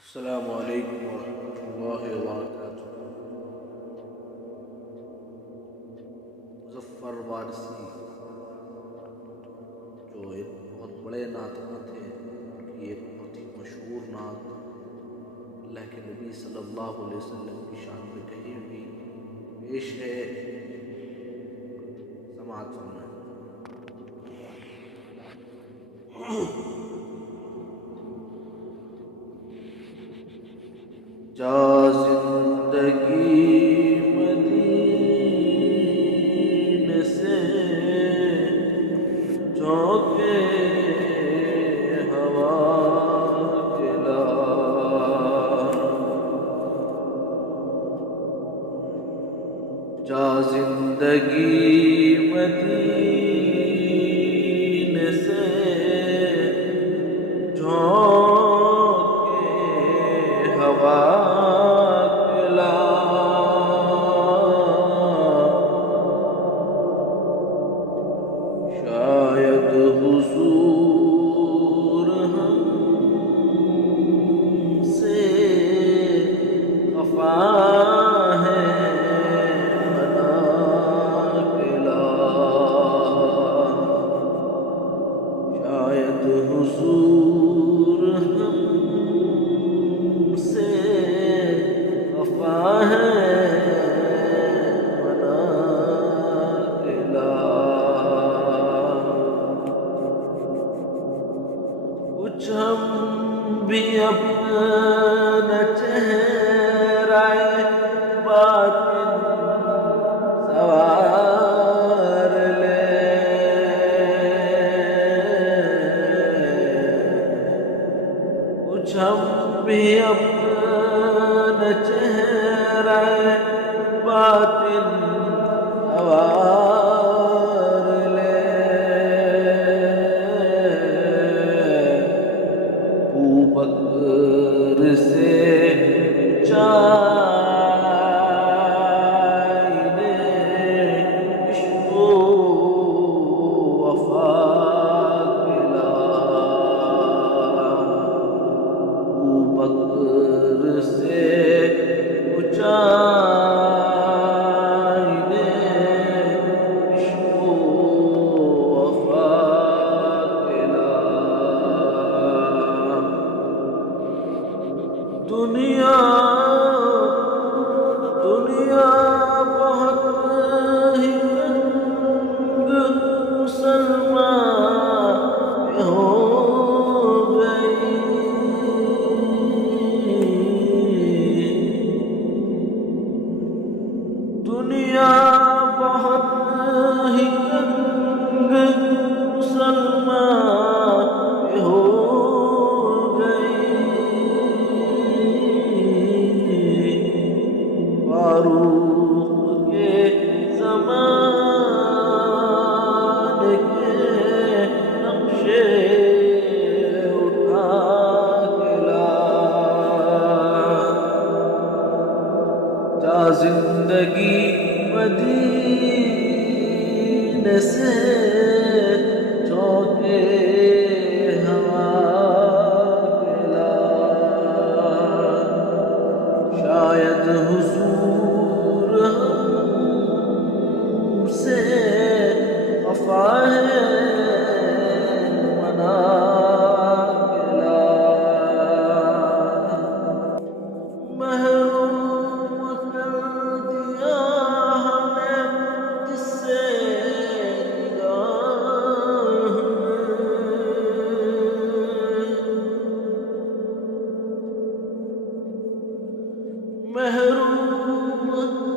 السلام علیکم ورحمۃ اللہ وبرکاتہ۔ مظفر وارثی جو ایک بہت بڑے نعت خواں تھے، ان کی ایک بہت ہی مشہور نعت اللہ کے نبی صلی اللہ علیہ وسلم کی شان میں کہی ہوئی پیش ہے، سماعت فرمائیں۔ جا زندگی مدینے سے جھونکے ہوا گلا، جا زندگی مدینے سے جھونکے ہوا گلا، شاید حضور ہم سے خفا ہے بنا قلعہ، شاید حضور ہم سے خفا ہے بنا قلعہ، کچھ ہم بھی اپنا چہرہ باطن سوار لے، کچھ ہم بھی اپنا چہرہ باطن سوار لے، ابوبکر سے چاہیے عشق و وفا گلا، ابوبکر سے چاہیے عشق و وفا گلا، دنیا بہت ہی تنگ مسلمان پہ ہو گئی، دنیا بہت ہی تنگ مسلمان پہ ہو فاروق کے زمانے کے نقشے اٹھا کے لا، جا زندگی مدینے سے جھونکے ہوا گلا، شاید حضور ہم سے خفا ہے بنا قلعہ، محروم کر دیا ہمیں جس سے نگاہ نے، محروم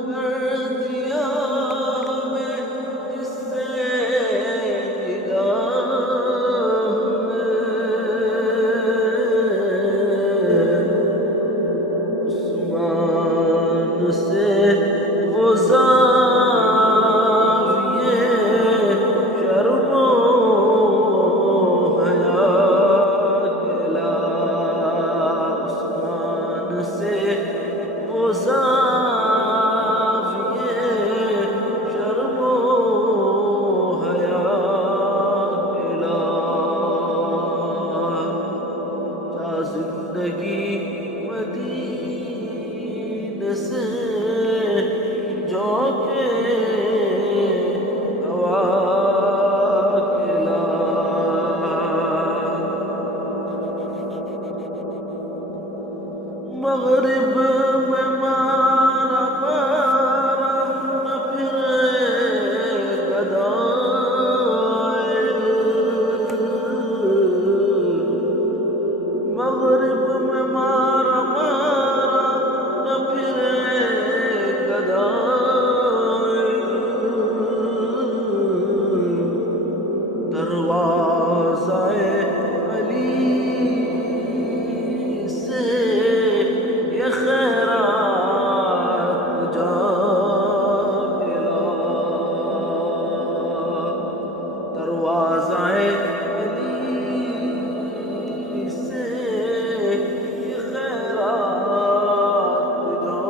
کر دیا ہمیں جس سے نگاہ نے، عثمان سے وہ زاویے شرم و حیا گلا، عثمان سے وہ زاویے شرم و حیا گلا، زندگی مدینے سے جھونکے ہوا کھلا، مغرب میں مارا مارا نہ پھرے گدائے، مغرب میں مارا مارا نہ پھرے گدائے، دروازہ علی سے یہ خیرات جا ملا، دروازہ علی سے یہ خیرات جا ملا،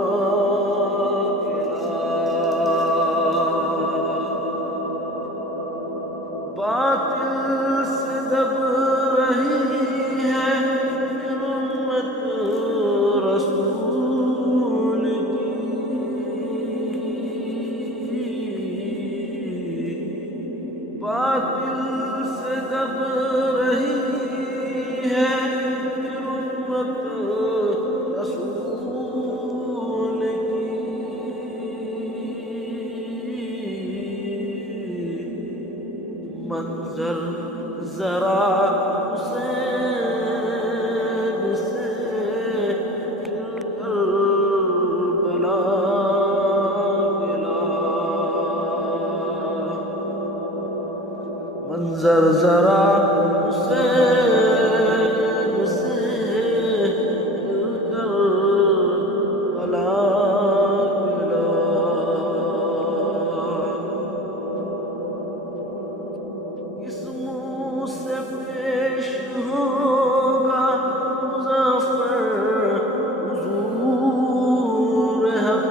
باطل سے دب رہی ہے امت رسول کی، باطل سے دب رہی ہے امت رسول کی، منظر ذرا حسین سے کربلا ملا، منظر ذرا حسین سے کربلا ملا، اس منہ سے پیش ہوگا مظفر حضور حق،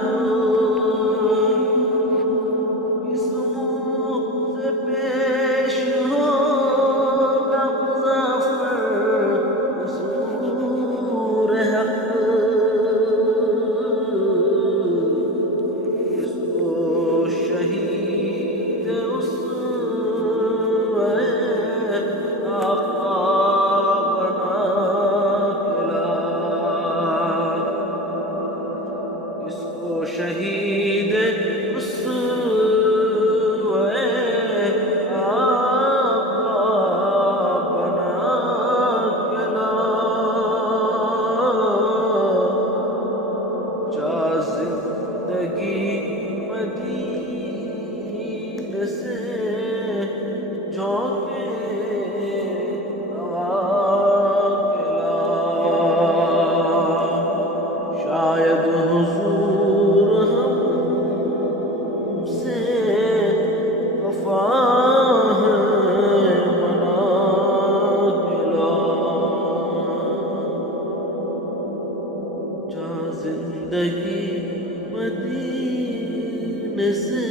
اس منہ سے پیش ہوگا مظفر حضور حق، اس کو شہید شہید اسوہ آقا بنا کے لا، جا زندگی مدینے سے جھونکے ہوا کے لا، شاید حضور ہم سے وفا ہے بنا کے لا، جا زندگی مدینے سے